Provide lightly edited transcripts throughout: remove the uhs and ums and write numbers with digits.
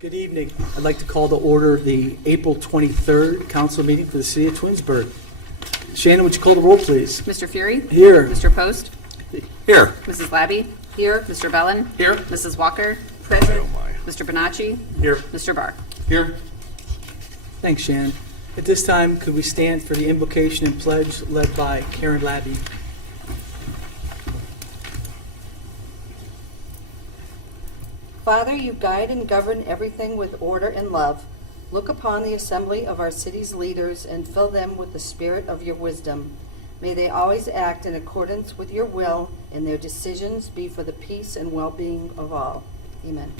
Good evening. I'd like to call to order the April 23rd council meeting for the city of Twinsburg. Shannon, would you call the roll, please? Mr. Fury? Here. Mr. Post? Here. Mrs. Labby? Here. Mr. Bellin? Here. Mrs. Walker? Present. Mr. Bonacci? Here. Mr. Barr? Here. Thanks, Shannon. At this time, could we stand for the invocation and pledge led by Karen Labby? Father, you guide and govern everything with order and love. Look upon the assembly of our city's leaders and fill them with the spirit of your wisdom. May they always act in accordance with your will, and their decisions be for the peace and well-being of all. Amen.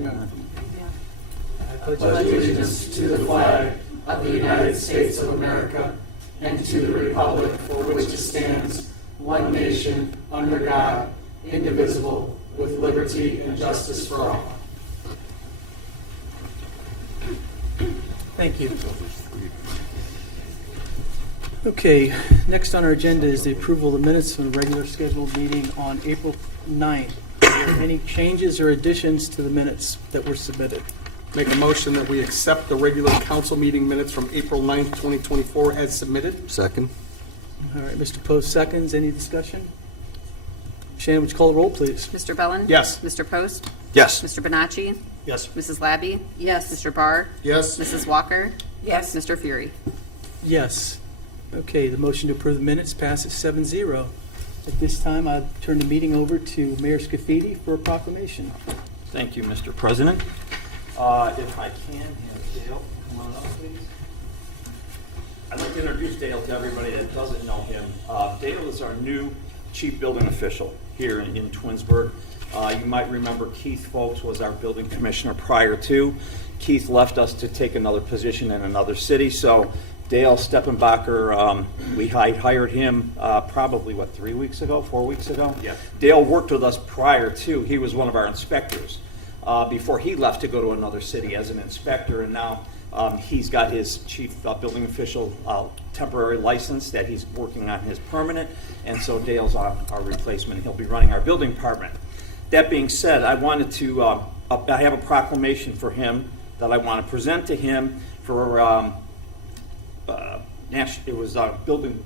I pledge allegiance to the flag of the United States of America and to the republic for which it stands, one nation, under God, indivisible, with liberty and justice for all. Thank you. Okay, next on our agenda is the approval of the minutes from the regular scheduled meeting on April 9th. Are there any changes or additions to the minutes that were submitted? Make a motion that we accept the regular council meeting minutes from April 9th, 2024 as submitted. Second. All right, Mr. Post seconds. Any discussion? Shannon, would you call the roll, please? Mr. Bellin? Yes. Mr. Post? Yes. Mr. Bonacci? Yes. Mrs. Labby? Yes. Mr. Barr? Yes. Mrs. Walker? Yes. Mr. Fury? Yes. Okay, the motion to approve the minutes passes 7-0. At this time, I turn the meeting over to Mayor Scafidi for a proclamation. Thank you, Mr. President. If I can, have Dale come on up, please. I'd like to introduce Dale to everybody that doesn't know him. Dale is our new chief building official here in Twinsburg. You might remember Keith Folks was our building commissioner prior to. Keith left us to take another position in another city, so Dale Steppenbacher, we hired him probably, 3 weeks ago, 4 weeks ago? Yeah. Dale worked with us prior to. He was one of our inspectors before he left to go to another city as an inspector, and now he's got his chief building official temporary license that he's working on his permanent, and so Dale's our replacement. He'll be running our building department. That being said, I wanted to, I have a proclamation for him that I want to present to him for, it was Building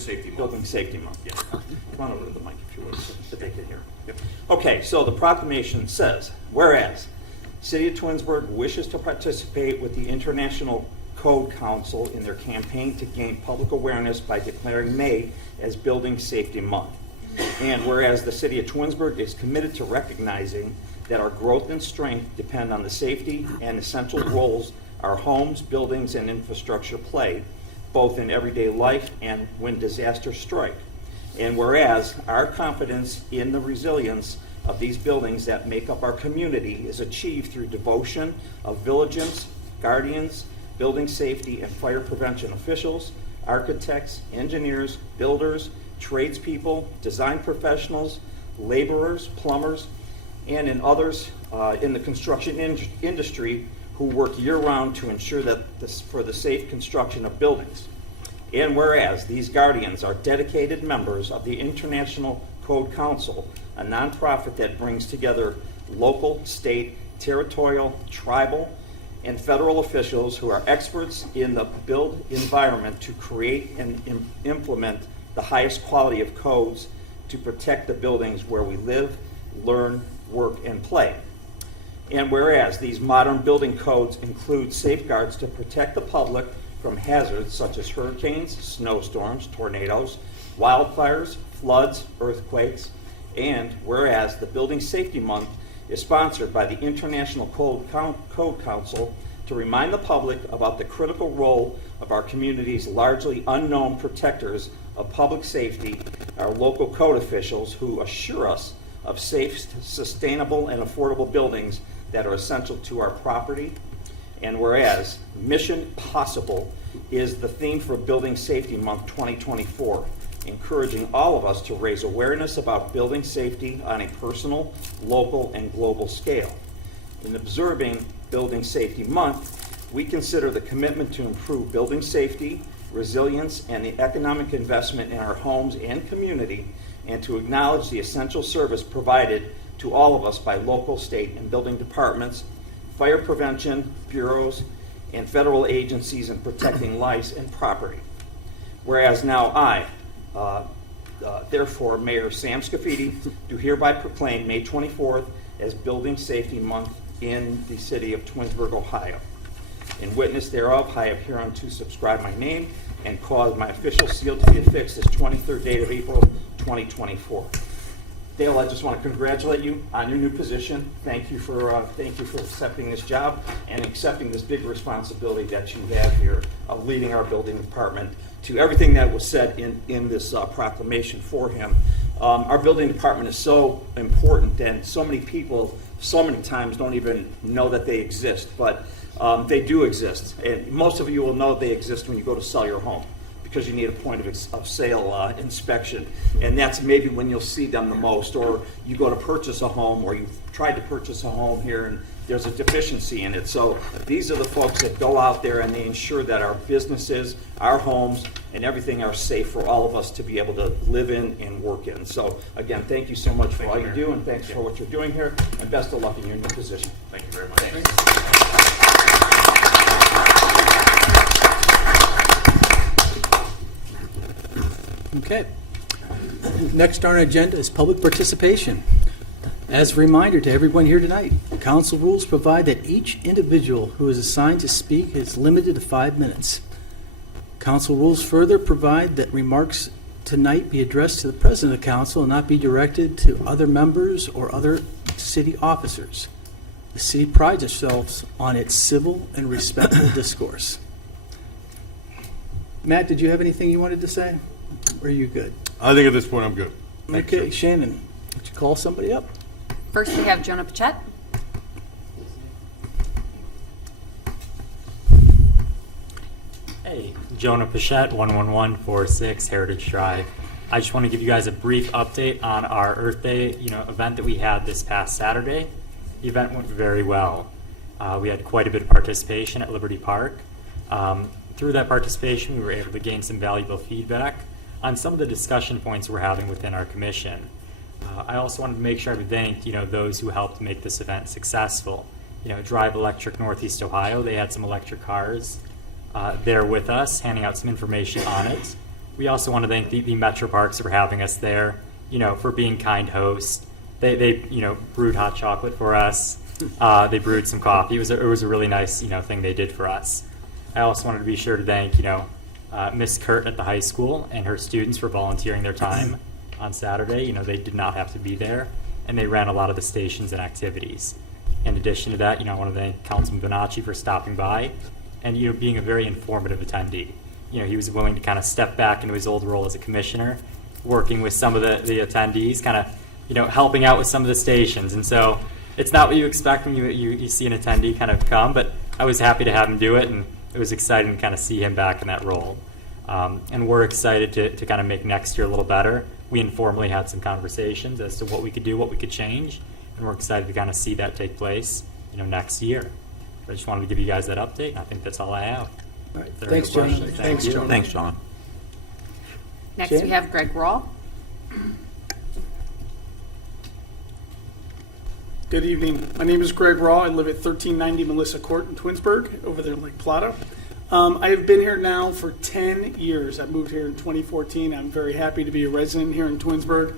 Safety Month. Building Safety Month, yeah. Come on over to the mic if you would, so that they can hear. Yep. Okay, so the proclamation says, whereas City of Twinsburg wishes to participate with the International Code Council in their campaign to gain public awareness by declaring May as Building Safety Month. And whereas the City of Twinsburg is committed to recognizing that our growth and strength depend on the safety and essential roles our homes, buildings, and infrastructure play, both in everyday life and when disasters strike. And whereas our confidence in the resilience of these buildings that make up our community is achieved through devotion of vigilance, guardians, building safety and fire prevention officials, architects, engineers, builders, tradespeople, design professionals, laborers, plumbers, and in others in the construction industry who work year-round to ensure that for the safe construction of buildings. And whereas these guardians are dedicated members of the International Code Council, a nonprofit that brings together local, state, territorial, tribal, and federal officials who are experts in the built environment to create and implement the highest quality of codes to protect the buildings where we live, learn, work, and play. And whereas these modern building codes include safeguards to protect the public from hazards such as hurricanes, snowstorms, tornadoes, wildfires, floods, earthquakes, and whereas the Building Safety Month is sponsored by the International Code Council to remind the public about the critical role of our community's largely unknown protectors of public safety, our local code officials who assure us of safe, sustainable, and affordable buildings that are essential to our property. And whereas Mission Possible is the theme for Building Safety Month 2024, encouraging all of us to raise awareness about building safety on a personal, local, and global scale. In observing Building Safety Month, we consider the commitment to improve building safety, resilience, and the economic investment in our homes and community, and to acknowledge the essential service provided to all of us by local, state, and building departments, fire prevention bureaus, and federal agencies in protecting lives and property. Whereas now I, therefore, Mayor Sam Scafidi, do hereby proclaim May 24th as Building Safety Month in the city of Twinsburg, Ohio. In witness thereof, I have hereunto subscribed my name and caused my official seal to be affixed this 23rd date of April 2024. Dale, I just want to congratulate you on your new position. Thank you for accepting this job and accepting this big responsibility that you have here of leading our building department. To everything that was said in this proclamation for him, our building department is so important, and so many people so many times don't even know that they exist, but they do exist. And most of you will know they exist when you go to sell your home, because you need a point of sale inspection, and that's maybe when you'll see them the most. Or you go to purchase a home, or you've tried to purchase a home here and there's a deficiency in it. So these are the folks that go out there and they ensure that our businesses, our homes, and everything are safe for all of us to be able to live in and work in. So again, thank you so much for all you do, and thanks for what you're doing here, and best of luck in your new position. Thank you very much. Okay. Next on our agenda is public participation. As a reminder to everyone here tonight, council rules provide that each individual who is assigned to speak is limited to 5 minutes. Council rules further provide that remarks tonight be addressed to the president of the council and not be directed to other members or other city officers. The city prides itself on its civil and respectful discourse. Matt, did you have anything you wanted to say? Or are you good? I think at this point I'm good. Thank you, Okay, sir. Shannon, would you call somebody up? First, we have Jonah Pachette. Hey, Jonah Pachette, 11146 Heritage Drive. I just want to give you guys a brief update on our Earth Day, event that we had this past Saturday. The event went very well. We had quite a bit of participation at Liberty Park. Through that participation, we were able to gain some valuable feedback on some of the discussion points we're having within our commission. I also wanted to make sure I would thank, those who helped make this event successful. Drive Electric Northeast Ohio, they had some electric cars there with us, handing out some information on it. We also want to thank the Metro Parks for having us there, for being kind hosts. They brewed hot chocolate for us. They brewed some coffee. It was a really nice, thing they did for us. I also wanted to be sure to thank, Miss Kurt at the high school and her students for volunteering their time on Saturday. They did not have to be there, and they ran a lot of the stations and activities. In addition to that, I want to thank Councilman Bonacci for stopping by and, being a very informative attendee. He was willing to kind of step back into his old role as a commissioner, working with some of the attendees, kind of, helping out with some of the stations. And so it's not what you expect when you see an attendee kind of come, but I was happy to have him do it, and it was exciting to kind of see him back in that role. And we're excited to kind of make next year a little better. We informally had some conversations as to what we could do, what we could change, and we're excited to kind of see that take place, next year. I just wanted to give you guys that update, and I think that's all I have. All right, There are thanks, no John. questions. Thanks, you. John. Thanks, John. Next, Jan? we have Greg Rawl. Good evening. My name is Greg Raw. I live at 1390 Melissa Court in Twinsburg, over there in Lake Plata. I have been here now for 10 years. I moved here in 2014. I'm very happy to be a resident here in Twinsburg.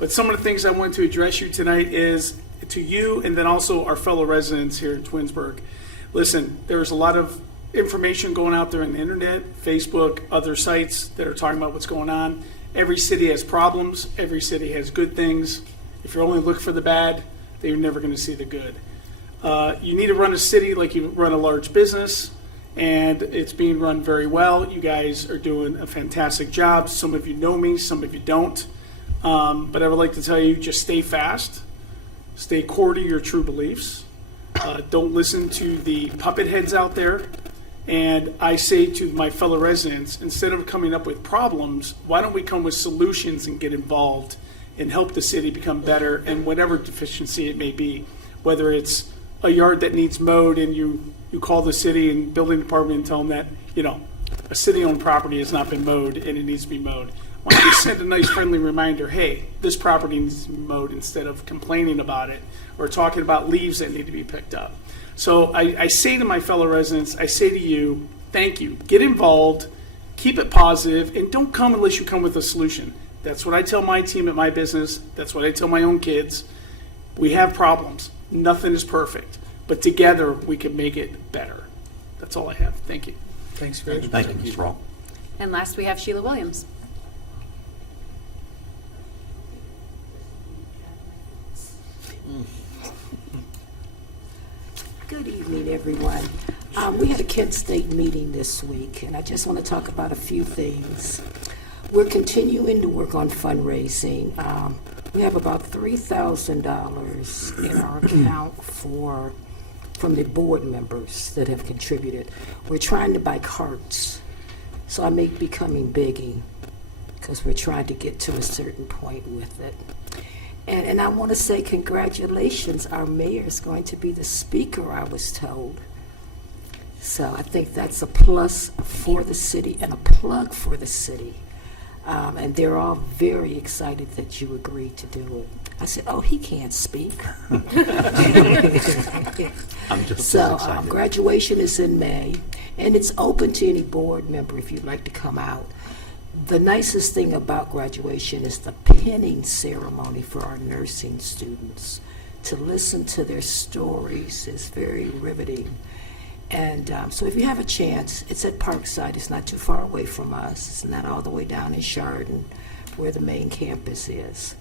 But some of the things I want to address you tonight is to you, and then also our fellow residents here in Twinsburg. Listen, there's a lot of information going out there on the internet, Facebook, other sites that are talking about what's going on. Every city has problems. Every city has good things. If you're only looking for the bad, then you're never going to see the good. You need to run a city like you run a large business, and it's being run very well. You guys are doing a fantastic job. Some of you know me, some of you don't. But I would like to tell you, just stay fast. Stay core to your true beliefs. Don't listen to the puppet heads out there. And I say to my fellow residents, instead of coming up with problems, why don't we come with solutions and get involved and help the city become better, and whatever deficiency it may be, whether it's a yard that needs mowed and you call the city and building department and tell them that, a city-owned property has not been mowed and it needs to be mowed. Why don't you send a nice friendly reminder, hey, this property needs to be mowed, instead of complaining about it or talking about leaves that need to be picked up. So I say to my fellow residents, I say to you, thank you. Get involved, keep it positive, and don't come unless you come with a solution. That's what I tell my team at my business. That's what I tell my own kids. We have problems. Nothing is perfect. But together, we can make it better. That's all I have. Thank you. Thanks, Greg. Thank you, Mr. Rawl. And last, we have Sheila Williams. Good evening, everyone. We had a Kent State meeting this week, and I just want to talk about a few things. We're continuing to work on fundraising. We have about $3,000 in our account from the board members that have contributed. We're trying to buy carts, so I may be coming begging because we're trying to get to a certain point with it. And I want to say congratulations, our mayor is going to be the speaker, I was told. So I think that's a plus for the city and a plug for the city. And they're all very excited that you agreed to do it. I said, oh, he can't speak. I'm just as So excited. graduation is in May, and it's open to any board member if you'd like to come out. The nicest thing about graduation is the pinning ceremony for our nursing students. To listen to their stories is very riveting. And so if you have a chance, it's at Parkside. It's not too far away from us. It's not all the way down in Chardon where the main campus is.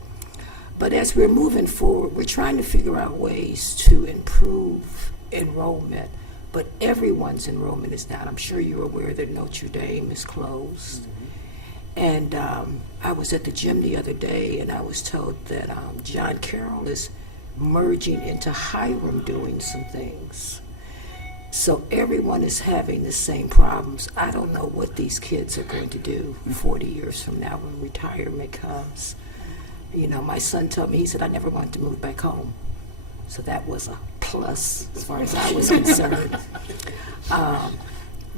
But as we're moving forward, we're trying to figure out ways to improve enrollment. But everyone's enrollment is down. I'm sure you're aware that Notre Dame is closed. And I was at the gym the other day, and I was told that John Carroll is merging into Hiram doing some things. So everyone is having the same problems. I don't know what these kids are going to do 40 years from now when retirement comes. You know, my son told me, he said, I never wanted to move back home. So that was a plus as far as I was concerned.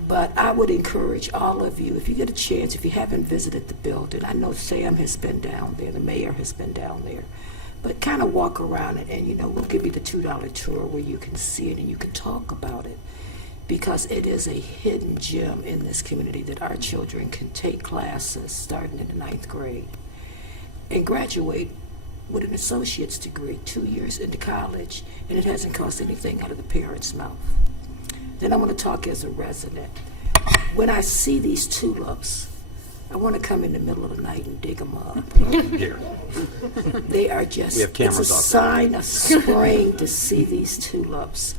But I would encourage all of you, if you get a chance, if you haven't visited the building, I know Sam has been down there, the mayor has been down there, but kind of walk around it, and, you know, we'll give you the $2 tour where you can see it and you can talk about it, because it is a hidden gem in this community that our children can take classes starting in the 9th grade and graduate with an associate's degree 2 years into college, and it hasn't cost anything out of the parents' mouth. Then I want to talk as a resident. When I see these tulips, I want to come in the middle of the night and dig them up. Here. They are just, We have cameras it's a out there. sign of spring to see these tulips.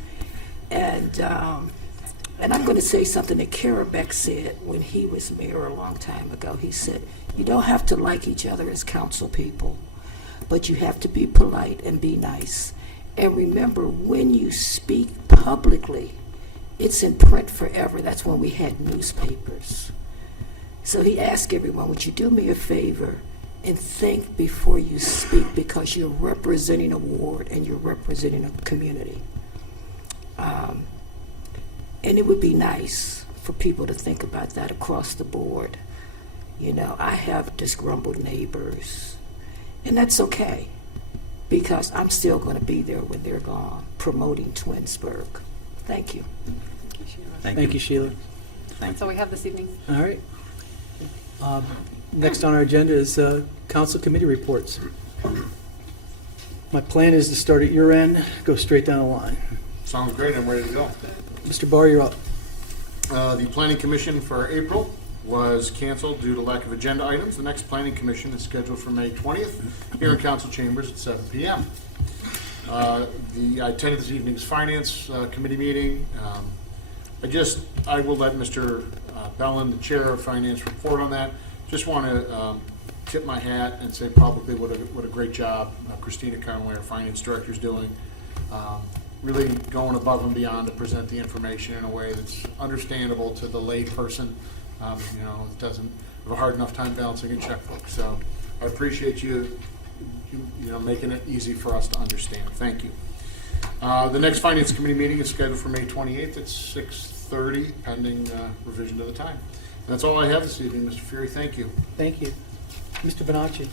And I'm going to say something that Karabeck said when he was mayor a long time ago. He said, you don't have to like each other as council people, but you have to be polite and be nice. And remember, when you speak publicly, it's in print forever. That's when we had newspapers. So he asked everyone, would you do me a favor and think before you speak, because you're representing a ward and you're representing a community. And it would be nice for people to think about that across the board. You know, I have disgruntled neighbors, and that's okay, because I'm still going to be there when they're gone, promoting Twinsburg. Thank you. Thank you, Sheila. That's all we have this evening. All right. Next on our agenda is council committee reports. My plan is to start at your end, go straight down the line. Sounds great, I'm ready to go. Mr. Barr, you're up. The planning commission for April was canceled due to lack of agenda items. The next planning commission is scheduled for May 20th here in council chambers at 7 p.m. I attended this evening's finance committee meeting. I will let Mr. Bellin, the chair of finance, report on that. Just want to tip my hat and say publicly what a great job Christina Conway, our finance director, is doing. Really going above and beyond to present the information in a way that's understandable to the lay person. You know, it doesn't have a hard enough time balancing a checkbook. So I appreciate you making it easy for us to understand. Thank you. The next finance committee meeting is scheduled for May 28th at 6:30, pending revision to the time. That's all I have this evening, Mr. Fury. Thank you. Thank you. Mr. Bonacci.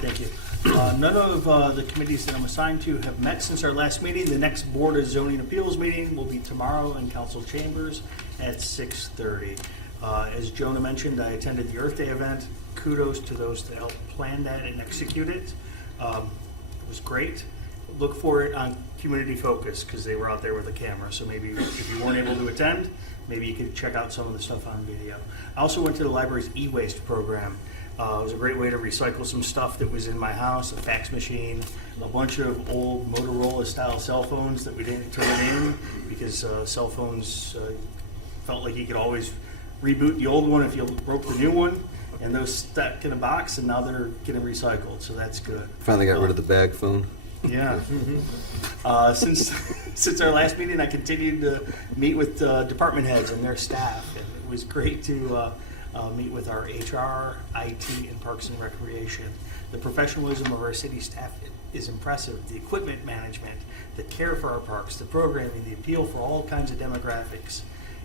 Thank you. None of the committees that I'm assigned to have met since our last meeting. The next Board of Zoning Appeals meeting will be tomorrow in council chambers at 6:30. As Jonah mentioned, I attended the Earth Day event. Kudos to those that helped plan that and execute it. It was great. Look for it on Community Focus because they were out there with a camera. So maybe if you weren't able to attend, maybe you could check out some of the stuff on video. I also went to the library's e-waste program. It was a great way to recycle some stuff that was in my house, a fax machine, a bunch of old Motorola-style cell phones that we didn't turn in because cell phones felt like you could always reboot the old one if you broke the new one. And those stuck in a box, and now they're getting recycled, so that's good. Finally got rid of the bag phone. Yeah. Since our last meeting, I continued to meet with department heads and their staff, and it was great to meet with our HR, IT, and Parks and Recreation. The professionalism of our city staff is impressive. The equipment management, the care for our parks, the programming, the appeal for all kinds of demographics.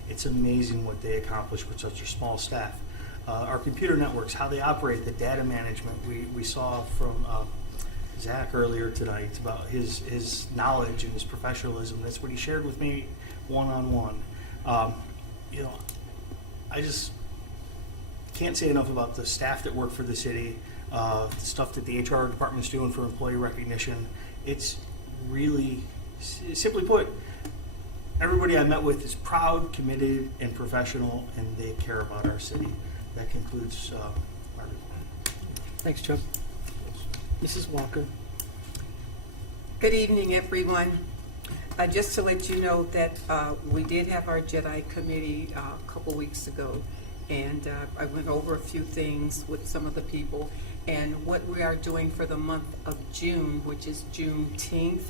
It's amazing what they accomplish with such a small staff. Our computer networks, how they operate, the data management. We saw from Zach earlier tonight about his knowledge and his professionalism. That's what he shared with me one-on-one. I just can't say enough about the staff that work for the city, the stuff that the HR department's doing for employee recognition. It's really, simply put, everybody I met with is proud, committed, and professional, and they care about our city. That concludes my report. Thanks, Chuck. Mrs. Walker. Good evening, everyone. Just to let you know that we did have our Jedi committee a couple weeks ago, and I went over a few things with some of the people, and what we are doing for the month of June, which is Juneteenth.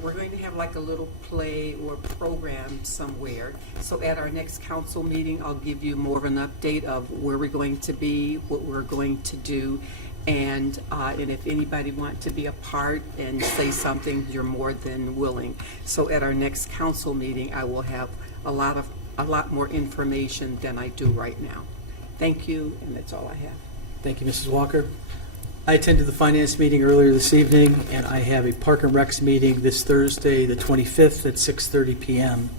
We're going to have like a little play or program somewhere. So at our next council meeting, I'll give you more of an update of where we're going to be, what we're going to do, and if anybody wants to be a part and say something, you're more than willing. So at our next council meeting, I will have a lot more information than I do right now. Thank you, and that's all I have. Thank you, Mrs. Walker. I attended the finance meeting earlier this evening, and I have a Park and Recs meeting this Thursday, the 25th at 6:30 p.m.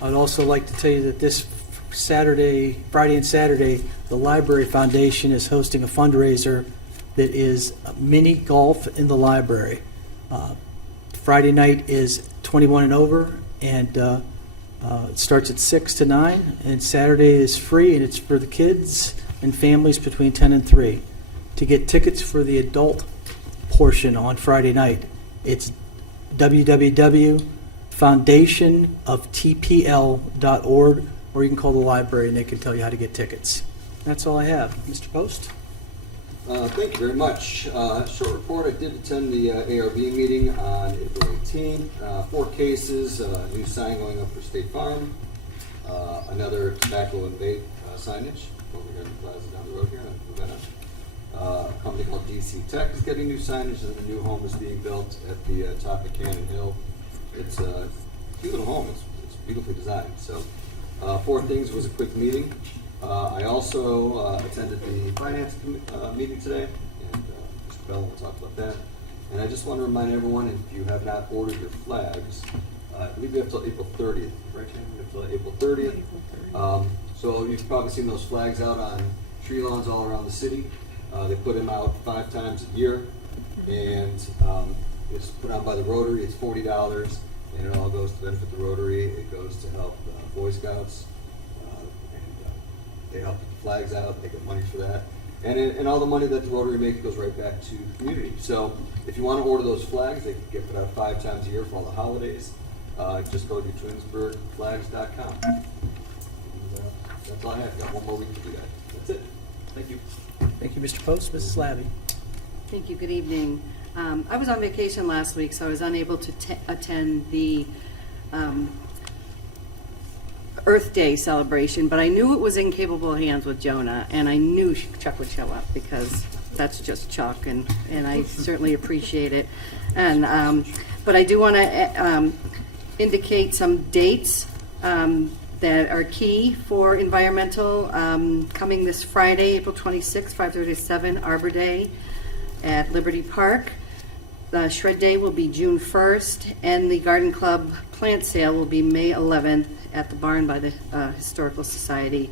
I'd also like to tell you that this Friday and Saturday, the Library Foundation is hosting a fundraiser that is mini golf in the library. Friday night is 21 and over, and it starts at 6 to 9, and Saturday is free, and it's for the kids and families between 10 and 3. To get tickets for the adult portion on Friday night, it's www.foundationoftpl.org, or you can call the library and they can tell you how to get tickets. That's all I have. Mr. Post? Thank you very much. Short report, I did attend the ARB meeting on April 18th. 4 cases, new sign going up for State Farm, another tobacco and vape signage over here in the plaza down the road here in Ravenna. A company called DC Tech is getting new signage, and a new home is being built at the top of Cannon Hill. It's a cute little home. It's beautifully designed. So 4 things was a quick meeting. I also attended the finance meeting today, and Mr. Bell will talk about that. And I just want to remind everyone, if you have not ordered your flags, I believe you have till April 30th, right, Shannon? You have till April 30th. So you've probably seen those flags out on tree lawns all around the city. They put them out 5 times a year, and it's put on by the Rotary. It's $40, and it all goes to benefit the Rotary. It goes to help Boy Scouts, and they help put the flags out. They get money for that, and all the money that the Rotary makes goes right back to the community. So if you want to order those flags, they can get put out 5 times a year for all the holidays. Just go to twinsburgflags.com. That's all I have. Got 1 more week to do that. That's it. Thank you. Thank you, Mr. Post. Mrs. Labby? Thank you. Good evening. I was on vacation last week, so I was unable to attend the Earth Day celebration, but I knew it was in capable hands with Jonah, and I knew Chuck would show up because that's just Chuck, and I certainly appreciate it. And but I do want to indicate some dates that are key for environmental. Coming this Friday, April 26th, 5:30 to 7, Arbor Day. at Liberty Park. The Shred Day will be June 1st, and the Garden Club plant sale will be May 11th at the barn by the Historical Society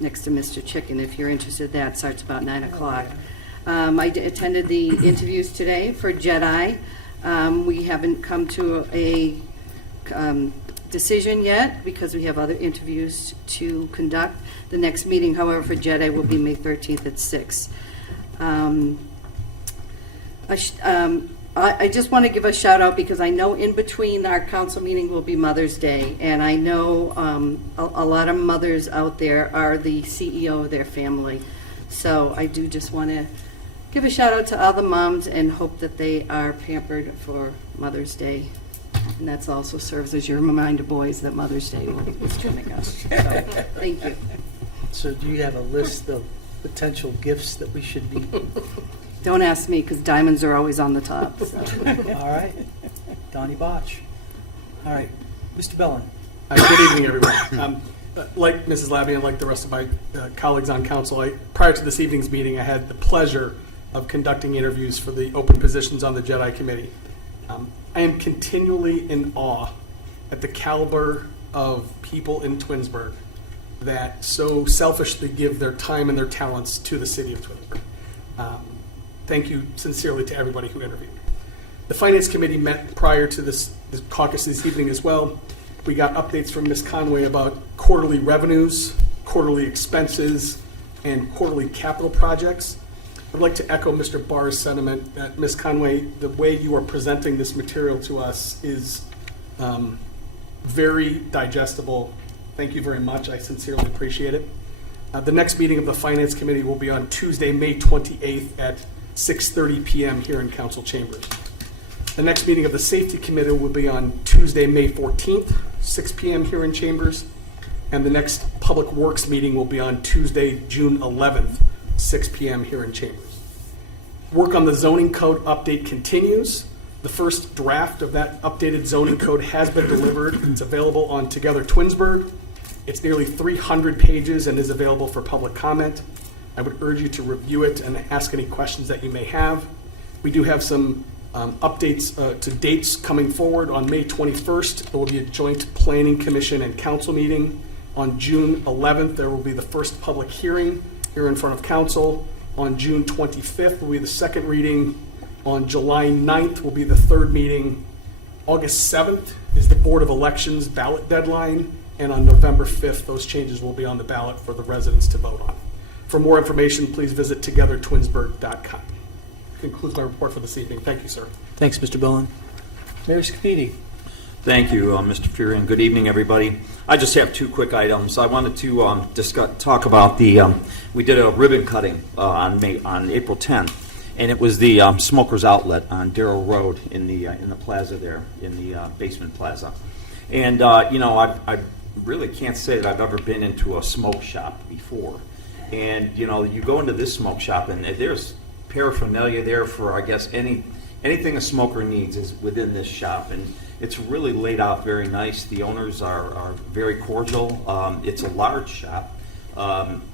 next to Mr. Chicken. If you're interested, that starts about 9 o'clock. Attended the interviews today for Jedi. We haven't come to a decision yet because we have other interviews to conduct. The next meeting, however, for Jedi will be May 13th at 6. I just want to give a shout out because I know in between our council meeting will be Mother's Day, and I know a lot of mothers out there are the CEO of their family. So I do just want to give a shout out to all the moms and hope that they are pampered for Mother's Day. And that also serves as your reminder, boys, that Mother's Day is coming up. So, thank you. So do you have a list of potential gifts that we should be? Don't ask me because diamonds are always on the top. So. All right. Donnie Botch. All right. Mr. Bellin. Good evening, everyone. Like Mrs. Labby and like the rest of my colleagues on council, prior to this evening's meeting, I had the pleasure of conducting interviews for the open positions on the Jedi Committee. I am continually in awe at the caliber of people in Twinsburg that so selfishly give their time and their talents to the city of Twinsburg. Thank you sincerely to everybody who interviewed. The Finance Committee met prior to this caucus this evening as well. We got updates from Ms. Conway about quarterly revenues, quarterly expenses, and quarterly capital projects. I'd like to echo Mr. Barr's sentiment that, Ms. Conway, the way you are presenting this material to us is very digestible. Thank you very much. I sincerely appreciate it. The next meeting of the Finance Committee will be on Tuesday, May 28th at 6:30 p.m. here in Council Chambers. The next meeting of the Safety Committee will be on Tuesday, May 14th, 6 p.m. here in Chambers. And the next Public Works meeting will be on Tuesday, June 11th, 6 p.m. here in Chambers. Work on the zoning code update continues. The first draft of that updated zoning code has been delivered. It's available on Together Twinsburg. It's nearly 300 pages and is available for public comment. I would urge you to review it and ask any questions that you may have. We do have some updates to dates coming forward. On May 21st, there will be a joint Planning Commission and Council meeting. On June 11th, there will be the first public hearing here in front of Council. On June 25th will be the second reading. On July 9th will be the third meeting. August 7th is the Board of Elections ballot deadline. And on November 5th, those changes will be on the ballot for the residents to vote on. For more information, please visit togethertwinsburg.com. Concludes my report for this evening. Thank you, sir. Thanks, Mr. Bellin. Mayor Scapidi. Thank you, Mr. Fury, and good evening, everybody. I just have two quick items. I wanted to talk about we did a ribbon cutting on April 10th, and it was the Smokers Outlet on Darrow Road in the plaza there, in the basement plaza. And I really can't say that I've ever been into a smoke shop before. And you go into this smoke shop, and there's paraphernalia there for, I guess, anything a smoker needs is within this shop, and it's really laid out very nice. The owners are very cordial. It's a large shop.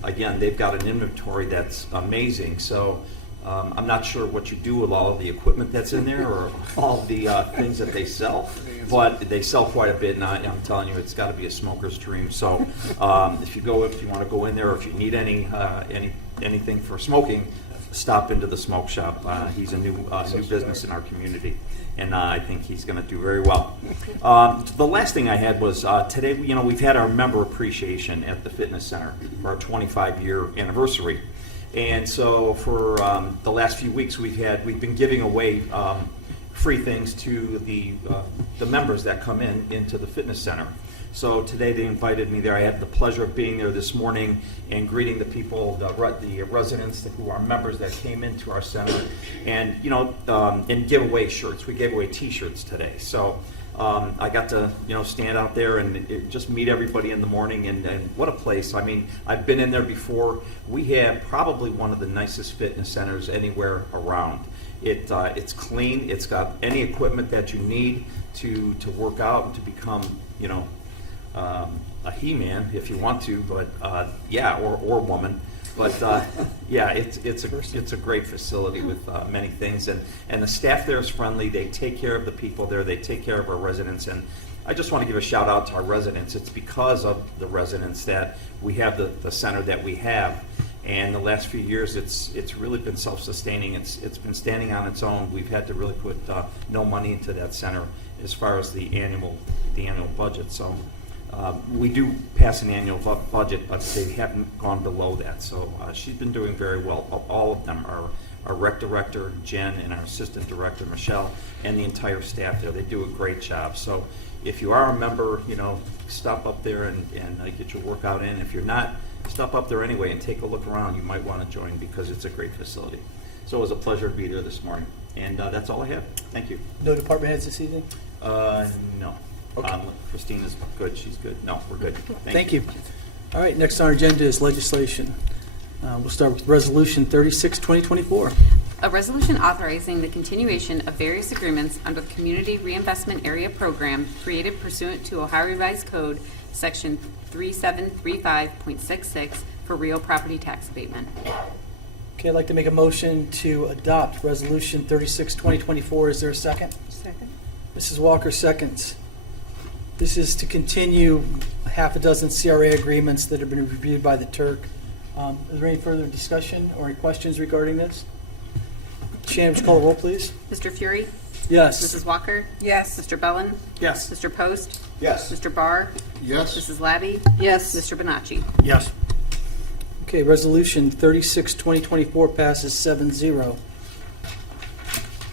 Again, they've got an inventory that's amazing. So I'm not sure what you do with all of the equipment that's in there or all of the things that they sell, but they sell quite a bit, and I'm telling you, it's got to be a smoker's dream. So if you want to go in there, or if you need anything for smoking, stop into the smoke shop. He's a new business in our community, and I think he's going to do very well. The last thing I had was today. We've had our member appreciation at the fitness center for our 25-year anniversary, and so for the last few weeks we've been giving away free things to the members that come into the fitness center. So today they invited me there. I had the pleasure of being there this morning and greeting the people, the residents who are members that came into our center, and and give away shirts. We gave away T-shirts today. So I got to stand out there and just meet everybody in the morning. And what a place! I mean, I've been in there before. We have probably one of the nicest fitness centers anywhere around. It's clean. It's got any equipment that you need to work out and to become a he-man if you want to, but or woman. But yeah, it's a great facility with many things, and the staff there is friendly. They take care of the people there. They take care of our residents, and I just want to give a shout out to our residents. It's because of the residents that we have the center that we have. And the last few years, it's really been self-sustaining. It's been standing on its own. We've had to really put no money into that center as far as the annual budget. So we do pass an annual budget, but they haven't gone below that. So she's been doing very well. All of them are. Our rec director, Jen, and our assistant director, Michelle, and the entire staff there. They do a great job. So if you are a member, stop up there and get your workout in. If you're not, stop up there anyway and take a look around. You might want to join because it's a great facility. So it was a pleasure to be there this morning. And that's all I have. Thank you. No department heads this evening? No. Okay. Christine is good. She's good. No, we're good. Thank you. All right, next on our agenda is legislation. We'll start with Resolution 36, 2024. A resolution authorizing the continuation of various agreements under the Community Reinvestment Area Program created pursuant to Ohio Revised Code, Section 3735.66 for real property tax abatement. Okay, I'd like to make a motion to adopt Resolution 36, 2024. Is there a second? Second. Mrs. Walker seconds. This is to continue a half a dozen CRA agreements that have been reviewed by the Turk. Is there any further discussion or any questions regarding this? Shannon, would you call the roll, please? Mr. Fury? Yes. Mrs. Walker? Yes. Mr. Bellin? Yes. Mr. Post? Yes. Mr. Barr? Yes. Mrs. Labby? Yes. Mr. Bonacci? Yes. Okay, Resolution 36, 2024 passes 7-0.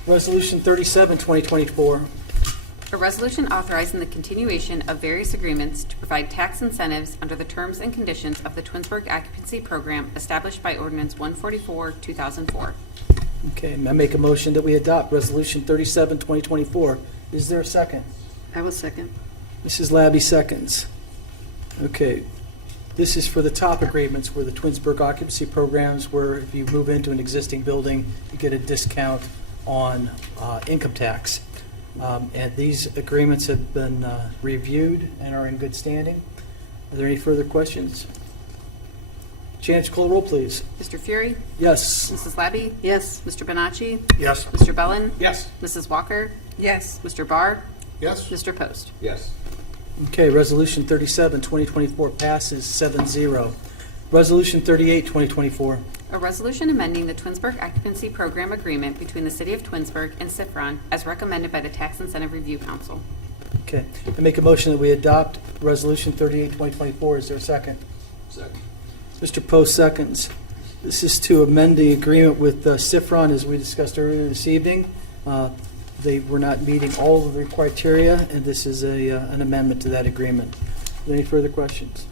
Resolution 37, 2024. A resolution authorizing the continuation of various agreements to provide tax incentives under the terms and conditions of the Twinsburg Occupancy Program established by Ordinance 144, 2004. Okay, I make a motion that we adopt Resolution 37, 2024. Is there a second? I will second. Mrs. Labby seconds. Okay, this is for the top agreements where the Twinsburg occupancy programs, where if you move into an existing building, you get a discount on income tax. And these agreements have been reviewed and are in good standing. Are there any further questions? Chance, call the roll, please. Mr. Fury? Yes. Mrs. Labby? Yes. Mr. Bonacci? Yes. Mr. Bellin? Yes. Mrs. Walker? Yes. Mr. Barr? Yes. Mr. Post? Yes. Okay, Resolution 37, 2024 passes 7-0. Resolution 38, 2024. A resolution amending the Twinsburg Occupancy Program Agreement between the City of Twinsburg and Cifron as recommended by the Tax Incentive Review Council. Okay, I make a motion that we adopt Resolution 38, 2024. Is there a second? Second. Mr. Post seconds. This is to amend the agreement with Cifron, as we discussed earlier this evening. They were not meeting all of the criteria, and this is an amendment to that agreement. Are there any further questions?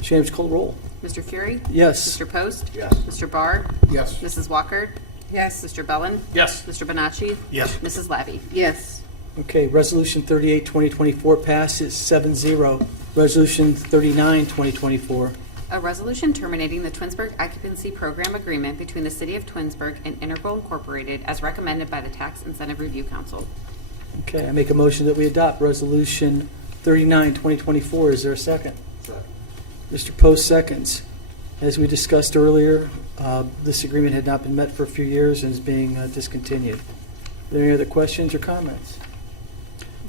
James, call the roll. Mr. Fury? Yes. Mr. Post? Yes. Mr. Barr? Yes. Mrs. Walker? Yes. Mr. Bellin? Yes. Mr. Bonacci? Yes. Mrs. Labby? Yes. Okay, Resolution 38, 2024 passes 7-0. Resolution 39, 2024. A resolution terminating the Twinsburg Occupancy Program Agreement between the City of Twinsburg and Integral Incorporated as recommended by the Tax Incentive Review Council. Okay, I make a motion that we adopt Resolution 39, 2024. Is there a second? Second. Mr. Post seconds. As we discussed earlier, this agreement had not been met for a few years and is being discontinued. Are there any other questions or comments?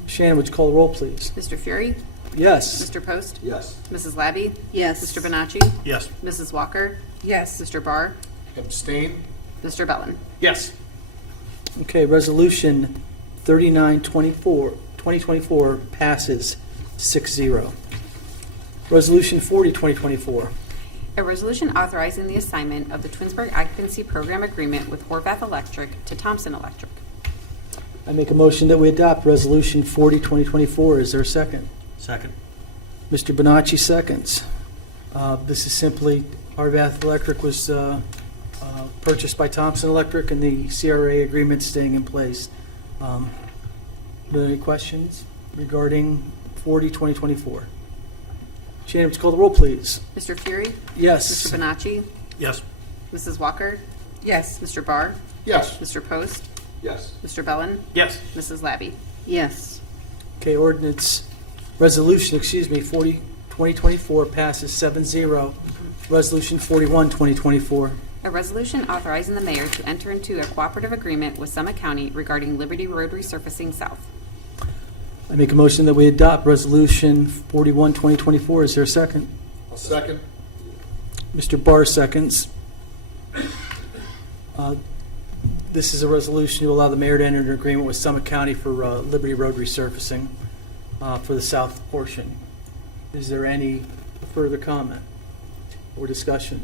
Shannon, would you call the roll, please? Mr. Fury? Yes. Mr. Post? Yes. Mrs. Labby? Yes. Mr. Bonacci? Yes. Mrs. Walker? Yes. Mr. Barr? Abstain? Mr. Bellin? Yes. Okay, Resolution 39, 2024 passes 6-0. Resolution 40, 2024. A resolution authorizing the assignment of the Twinsburg Occupancy Program Agreement with Horvath Electric to Thompson Electric. I make a motion that we adopt Resolution 40, 2024. Is there a second? Second. Mr. Bonacci seconds. This is simply, Horvath Electric was purchased by Thompson Electric and the CRA agreement staying in place. Are there any questions regarding 40, 2024? Shannon, would you call the roll, please? Mr. Fury? Yes. Mr. Bonacci? Yes. Mrs. Walker? Yes. Mr. Barr? Yes. Mr. Post? Yes. Mr. Bellin? Yes. Mrs. Labby? Yes. Okay, Resolution 40, 2024 passes 7-0. Resolution 41, 2024. A resolution authorizing the mayor to enter into a cooperative agreement with Summit County regarding Liberty Road resurfacing south. I make a motion that we adopt Resolution 41, 2024. Is there a second? I'll second. Mr. Barr seconds. This is a resolution to allow the mayor to enter an agreement with Summit County for Liberty Road resurfacing for the south portion. Is there any further comment or discussion?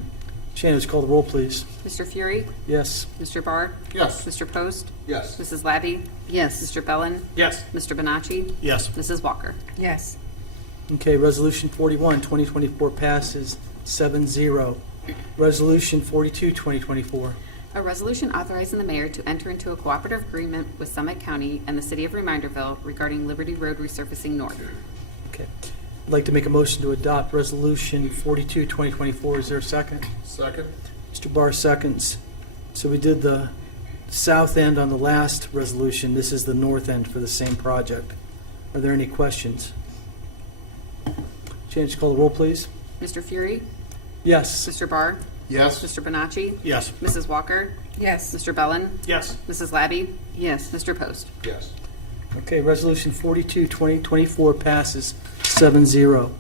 Shannon, would you call the roll, please? Mr. Fury? Yes. Mr. Barr? Yes. Mr. Post? Yes. Mrs. Labby? Yes. Mr. Bellin? Yes. Mr. Bonacci? Yes. Mrs. Walker? Yes. Okay, Resolution 41, 2024 passes 7-0. Resolution 42, 2024. A resolution authorizing the mayor to enter into a cooperative agreement with Summit County and the city of Reminderville regarding Liberty Road resurfacing north. Okay. I'd like to make a motion to adopt Resolution 42, 2024. Is there a second? Second. Mr. Barr seconds. So we did the south end on the last resolution. This is the north end for the same project. Are there any questions? Change, call the roll, please. Mr. Fury? Yes. Mr. Barr? Yes. Mr. Bonacci? Yes. Mrs. Walker? Yes. Mr. Bellin? Yes. Mrs. Labby? Yes. Mr. Post? Yes. Okay, Resolution 42, 2024 passes 7-0.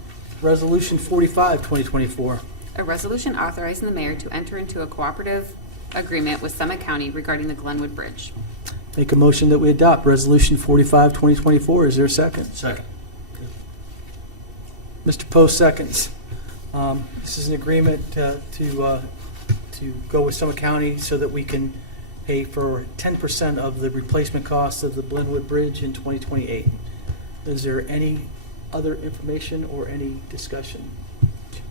Resolution 45, 2024. A resolution authorizing the mayor to enter into a cooperative agreement with Summit County regarding the Glenwood Bridge. Make a motion that we adopt Resolution 45, 2024. Is there a second? Second. Mr. Post seconds. This is an agreement to go with Summit County so that we can pay for 10% of the replacement costs of the Glenwood Bridge in 2028. Is there any other information or any discussion?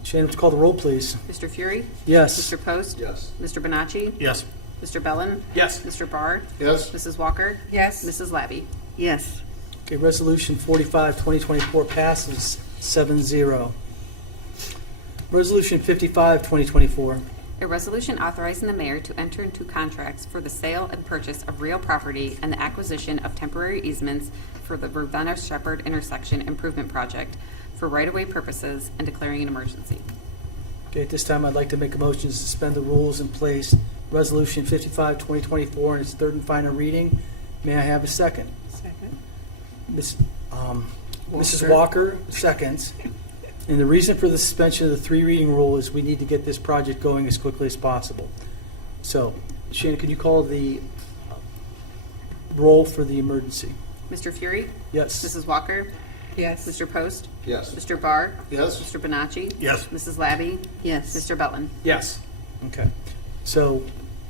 Shannon, would you call the roll, please? Mr. Fury? Yes. Mr. Post? Yes. Mr. Bonacci? Yes. Mr. Bellin? Yes. Mr. Barr? Yes. Mrs. Walker? Yes. Mrs. Labby? Yes. Okay, Resolution 45, 2024 passes 7-0. Resolution 55, 2024. A resolution authorizing the mayor to enter into contracts for the sale and purchase of real property and the acquisition of temporary easements for the Ravenna-Shepherd intersection improvement project for right-of-way purposes and declaring an emergency. Okay, at this time, I'd like to make a motion to suspend the rules and place Resolution 55, 2024 in its third and final reading. May I have a second? Second. Mrs. Walker, seconds. And the reason for the suspension of the three reading rule is we need to get this project going as quickly as possible. So, Shannon, can you call the roll for the emergency? Mr. Fury? Yes. Mrs. Walker? Yes. Mr. Post? Yes. Mr. Barr? Yes. Mr. Bonacci? Yes. Mrs. Labby? Yes. Mr. Bellin? Yes. Okay. So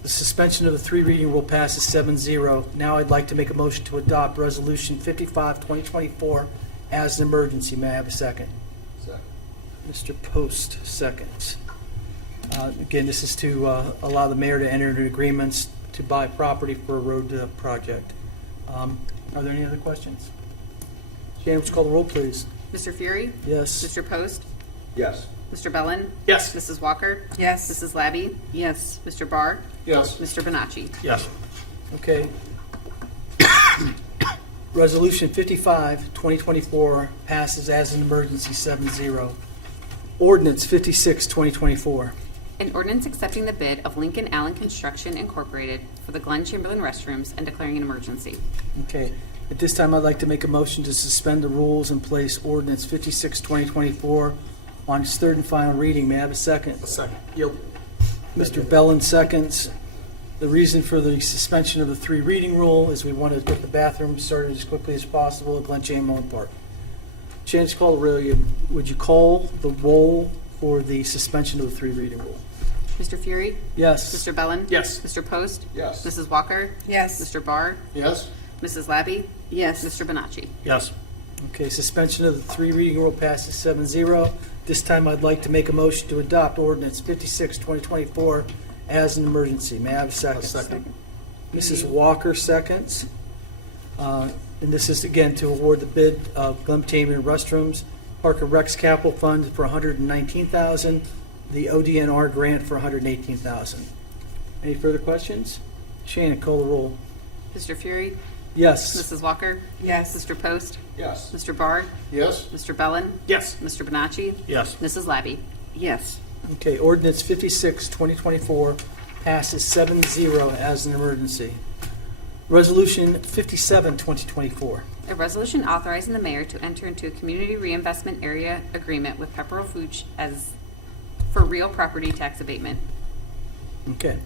the suspension of the three reading rule passes 7-0. Now I'd like to make a motion to adopt Resolution 55, 2024 as an emergency. May I have a second? Second. Mr. Post, seconds. Again, this is to allow the mayor to enter into agreements to buy property for a road project. Are there any other questions? Shannon, would you call the roll, please? Mr. Fury? Yes. Mr. Post? Yes. Mr. Bellin? Yes. Mrs. Walker? Yes. Mrs. Labby? Yes. Mr. Barr? Yes. Mr. Bonacci? Yes. Okay. Resolution 55, 2024 passes as an emergency 7-0. Ordinance 56, 2024. An ordinance accepting the bid of Lincoln Allen Construction Incorporated for the Glen Chamberlain restrooms and declaring an emergency. Okay. At this time, I'd like to make a motion to suspend the rules and place Ordinance 56, 2024 on its third and final reading. May I have a second? Second. Yield. Mr. Bellin seconds. The reason for the suspension of the three reading rule is we want to get the bathroom started as quickly as possible at Glen Chamberlain Park. Chance, call the roll. Would you call the roll for the suspension of the three reading rule? Mr. Fury? Yes. Mr. Bellin? Yes. Mr. Post? Yes. Mrs. Walker? Yes. Mr. Barr? Yes. Mrs. Labby? Yes. Mr. Bonacci? Yes. Okay, suspension of the three reading rule passes 7-0. This time I'd like to make a motion to adopt Ordinance 56, 2024 as an emergency. May I have a second? Second. Mrs. Walker seconds. And this is again to award the bid of Glen Chamberlain restrooms, Parker Rex Capital Fund for $119,000, the ODNR grant for $118,000. Any further questions? Shannon, call the roll. Mr. Fury? Yes. Mrs. Walker? Yes. Mr. Post? Yes. Mr. Barr? Yes. Mr. Bellin? Yes. Mr. Bonacci? Yes. Mrs. Labby? Yes. Okay, ordinance 56, 2024 passes 7-0 as an emergency. Resolution 57, 2024. A resolution authorizing the mayor to enter into a community reinvestment area agreement with Pepperell Foods as for real property tax abatement. Okay.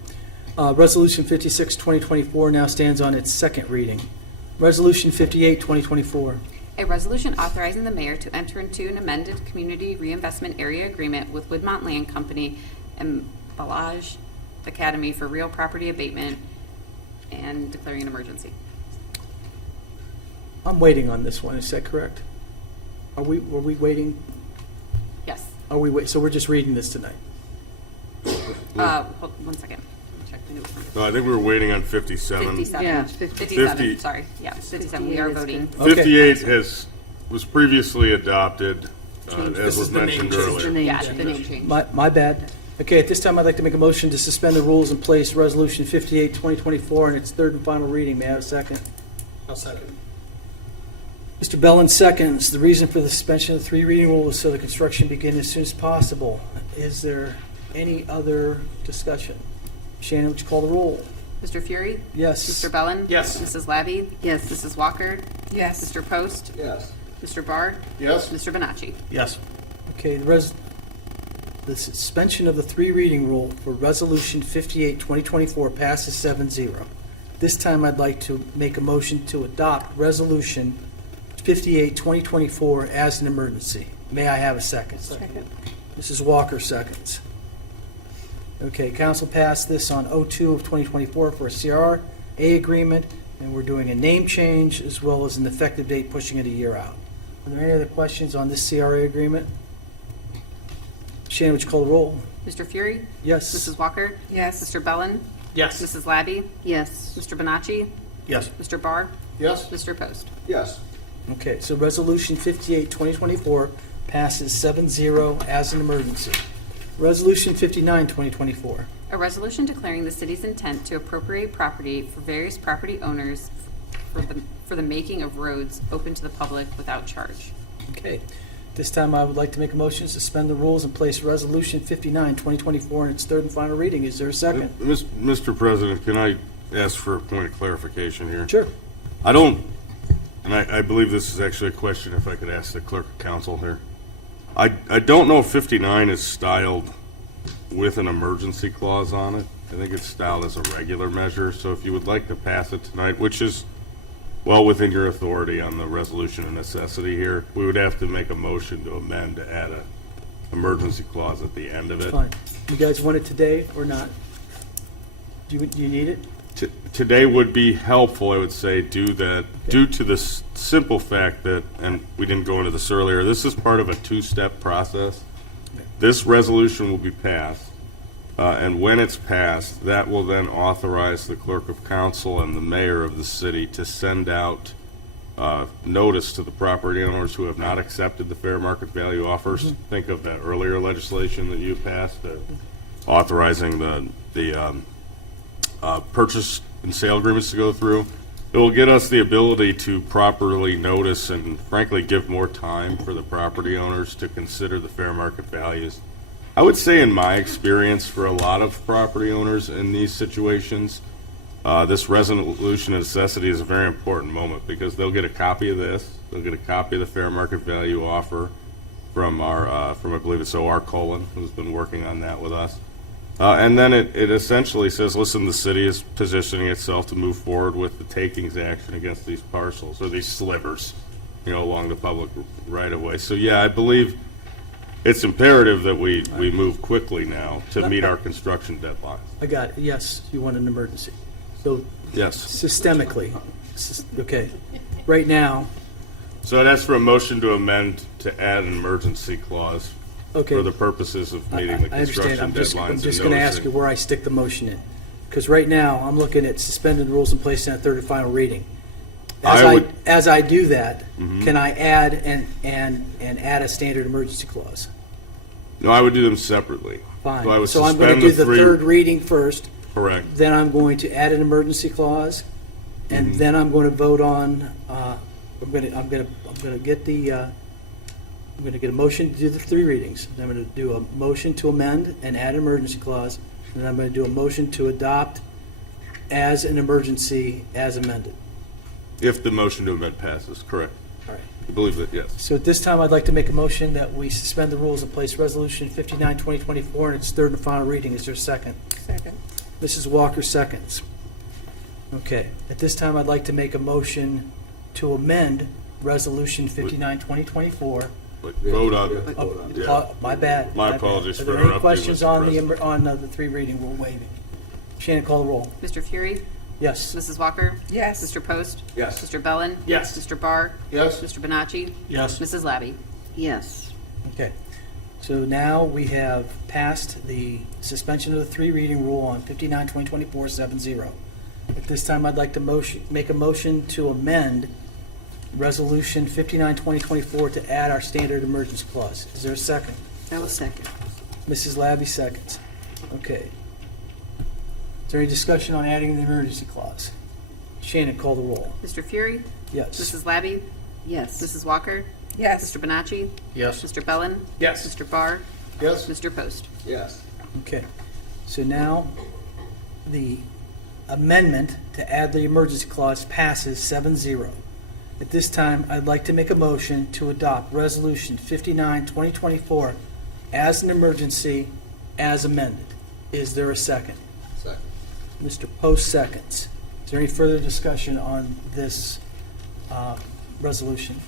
Resolution 56, 2024 now stands on its second reading. Resolution 58, 2024. A resolution authorizing the mayor to enter into an amended community reinvestment area agreement with Woodmont Land Company and Balaj Academy for real property abatement and declaring an emergency. I'm waiting on this one, is that correct? Were we waiting? Yes. So we're just reading this tonight? Hold 1 second. Check the notes. No, I think we were waiting on 57. 57. Yeah, 57, 50. sorry. Yeah, 57. We are 58 is voting. good. Okay. 58 was previously adopted, This as was is the name mentioned change. earlier. Yeah, the name change. My bad. Okay, at this time, I'd like to make a motion to suspend the rules and place Resolution 58, 2024 in its third and final reading. May I have a second? I'll second. Mr. Bellin seconds. The reason for the suspension of the three reading rule is so the construction begin as soon as possible. Is there any other discussion? Shannon, would you call the roll? Mr. Fury? Yes. Mr. Bellin? Yes. Mrs. Labby? Yes. Mrs. Walker? Yes. Mr. Post? Yes. Mr. Barr? Yes. Mr. Bonacci? Yes. Okay, the suspension of the three reading rule for Resolution 58, 2024 passes 7-0. This time, I'd like to make a motion to adopt Resolution 58, 2024 as an emergency. May I have a second? Second. Mrs. Walker seconds. Okay, council passed this on 02 of 2024 for a CRA agreement, and we're doing a name change as well as an effective date, pushing it a year out. Are there any other questions on this CRA agreement? Shannon, would you call the roll? Mr. Fury? Yes. Mrs. Walker? Yes. Mr. Bellin? Yes. Mrs. Labby? Yes. Mr. Bonacci? Yes. Mr. Barr? Yes. Mr. Post? Yes. Okay, so Resolution 58, 2024 passes 7-0 as an emergency. Resolution 59, 2024. A resolution declaring the city's intent to appropriate property for various property owners for the making of roads open to the public without charge. Okay, this time I would like to make a motion to suspend the rules and place Resolution 59, 2024 in its third and final reading. Is there a second? Mr. President, can I ask for a point of clarification here? Sure. I don't, and I believe this is actually a question, if I could ask the clerk of council here. I don't know if 59 is styled with an emergency clause on it. I think it's styled as a regular measure, so if you would like to pass it tonight, which is well within your authority on the resolution of necessity here, we would have to make a motion to amend to add a emergency clause at the end of it. Fine. You guys want it today or not? Do you need it? Today would be helpful, I would say, due to the simple fact that, and we didn't go into this earlier, this is part of a two-step process. This resolution will be passed, and when it's passed, that will then authorize the clerk of council and the mayor of the city to send out notice to the property owners who have not accepted the fair market value offers. Think of that earlier legislation that you passed, authorizing the purchase and sale agreements to go through. It will get us the ability to properly notice and frankly give more time for the property owners to consider the fair market values. I would say in my experience for a lot of property owners in these situations, this resolution of necessity is a very important moment because they'll get a copy of this, they'll get a copy of the fair market value offer from our, from I believe it's O.R. Cullen, who's been working on that with us. And then it essentially says, listen, the city is positioning itself to move forward with the takings action against these parcels or these slivers, along the public right of way. So yeah, I believe it's imperative that we move quickly now to meet our construction deadlines. I got it. Yes, you want an emergency. So Yes. systemically, okay. Right now, So I'd ask for a motion to amend to add an emergency clause okay. for the purposes of meeting the I understand. construction I'm deadlines. just and going to ask you noticing. where I stick the motion in. Because right now, I'm looking at suspending the rules and placing a third and final reading. As I do that, can I add and add a standard emergency clause? No, I would do them separately. Fine. So I would So I'm going suspend to do the three. third reading first, Correct. then I'm going to add an emergency clause, and then I'm going to vote on, I'm going to get a motion to do the 3 readings. Then I'm going to do a motion to amend and add an emergency clause, and then I'm going to do a motion to adopt as an emergency as amended. If the motion to amend passes, correct. All right. I believe that, yes. So at this time, I'd like to make a motion that we suspend the rules and place Resolution 59, 2024 in its third and final reading. Is there a second? Second. Mrs. Walker seconds. Okay. At this time, I'd like to make a motion to amend Resolution 59, 2024. But vote on, We have to vote on it. yeah. My bad. My bad. apologies Are for there any interrupting, questions Mr. on President. on the 3 reading rule waiving? Shannon, call the roll. Mr. Fury? Yes. Mrs. Walker? Yes. Mr. Post? Yes. Mr. Bellin? Yes. Mr. Barr? Yes? Mr. Bonacci? Yes. Mrs. Labby? Yes. Okay. So now we have passed the suspension of the 3 reading rule on 59, 2024, 7-0. At this time, I'd like to make a motion to amend Resolution 59, 2024 to add our standard emergency clause. Is there a second? I will second. Mrs. Labby seconds. Okay. Is there any discussion on adding the emergency clause? Shannon, call the roll. Mr. Fury? Yes. Mrs. Labby? Yes. Mrs. Walker? Yes. Mr. Bonacci? Yes. Mr. Bellin? Yes. Mr. Barr? Yes? Mr. Post? Yes. Okay. So now the amendment to add the emergency clause passes 7-0. At this time, I'd like to make a motion to adopt Resolution 59, 2024 as an emergency as amended. Is there a second? Second. Mr. Post seconds. Is there any further discussion on this resolution?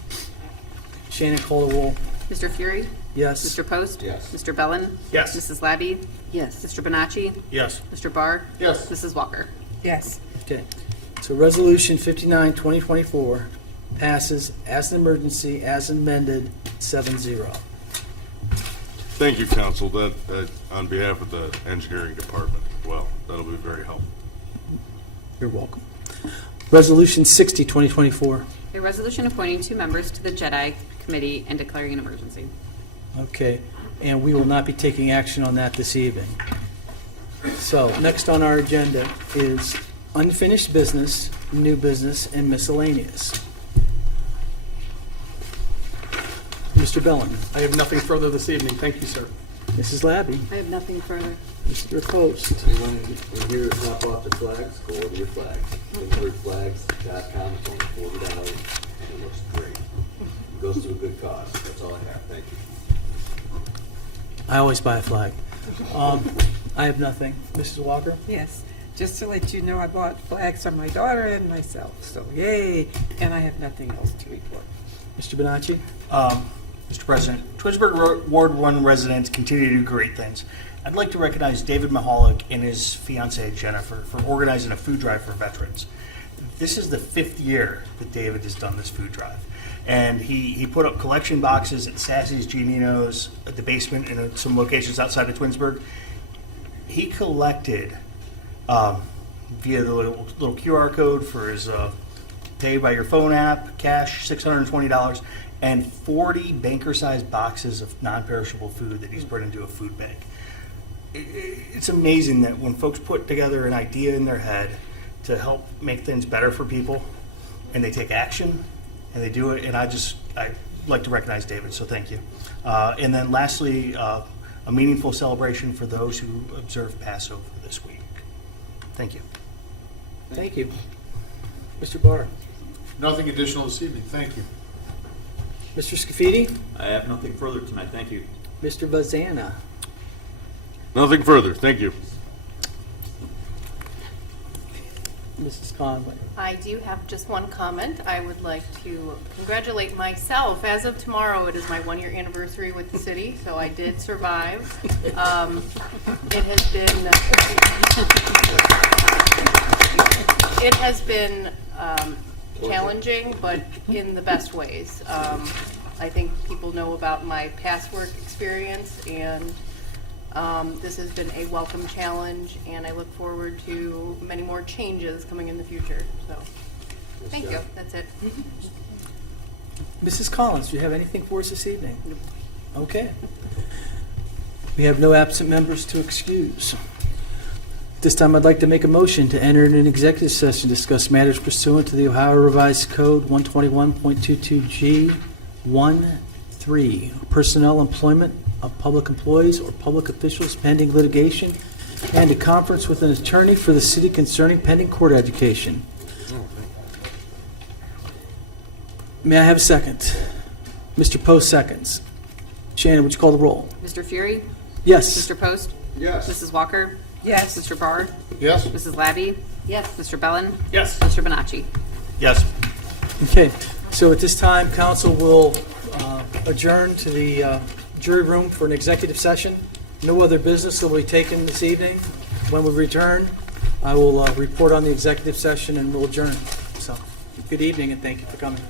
Shannon, call the roll. Mr. Fury? Yes. Mr. Post? Yes. Mr. Bellin? Yes. Mrs. Labby? Yes. Mr. Bonacci? Yes. Mr. Barr? Yes. Mrs. Walker? Yes. Okay. So Resolution 59, 2024 passes as an emergency as amended 7-0. Thank you, council, that, on behalf of the engineering department. Well, that'll be very helpful. You're welcome. Resolution 60, 2024. A resolution appointing 2 members to the JEDI Committee and declaring an emergency. Okay, and we will not be taking action on that this evening. So, next on our agenda is unfinished business, new business, and miscellaneous. Mr. Bellin, I have nothing further this evening. Thank you, sir. Mrs. Labby, I have nothing further. Mr. Post. Anyone in here to drop off the flags, go order your flags. Flags.com, it's only $40, and it looks great. It goes to a good cause. That's all I have. Thank you. I always buy a flag. I have nothing. Mrs. Walker? Yes. Just to let you know, I bought flags for my daughter and myself, so yay. And I have nothing else to report. Mr. Bonacci? Mr. President, Twinsburg Ward 1 residents continue to do great things. I'd like to recognize David Mahalik and his fiancee Jennifer for organizing a food drive for veterans. This is the 5th year that David has done this food drive. And he put up collection boxes at Sassy's, Giannino's, at the basement, and at some locations outside of Twinsburg. He collected, via the little QR code for his pay by your phone app, cash, $620, and 40 banker-sized boxes of non-perishable food that he's put into a food bank. It's amazing that when folks put together an idea in their head to help make things better for people, and they take action, and they do it, and I'd like to recognize David, so thank you. And then lastly, a meaningful celebration for those who observe Passover this week. Thank you. Thank you. Mr. Barr? Nothing additional this evening. Thank you. Mr. Scafidi? I have nothing further tonight. Thank you. Mr. Bazana? Nothing further, thank you. Mrs. Conway? I do have just one comment. I would like to congratulate myself. As of tomorrow, it is my 1-year anniversary with the city, so I did survive. It has been challenging, but in the best ways. I think people know about my past work experience, and this has been a welcome challenge, and I look forward to many more changes coming in the future. So, thank you. That's it. Mrs. Collins, do you have anything for us this evening? Okay. We have no absent members to excuse. This time, I'd like to make a motion to enter into an executive session to discuss matters pursuant to the Ohio Revised Code 121.22G1(3), personnel employment of public employees or public officials pending litigation, and a conference with an attorney for the city concerning pending court education. May I have a second? Mr. Post seconds. Shannon, would you call the roll? Mr. Fury? Yes. Mr. Post? Yes. Mrs. Walker? Yes. Mr. Barr? Yes? Mrs. Labby? Yes. Mr. Bellin? Yes. Mr. Bonacci? Yes. Okay, so at this time, council will adjourn to the jury room for an executive session. No other business will be taken this evening. When we return, I will report on the executive session and we'll adjourn. So, good evening and thank you for coming.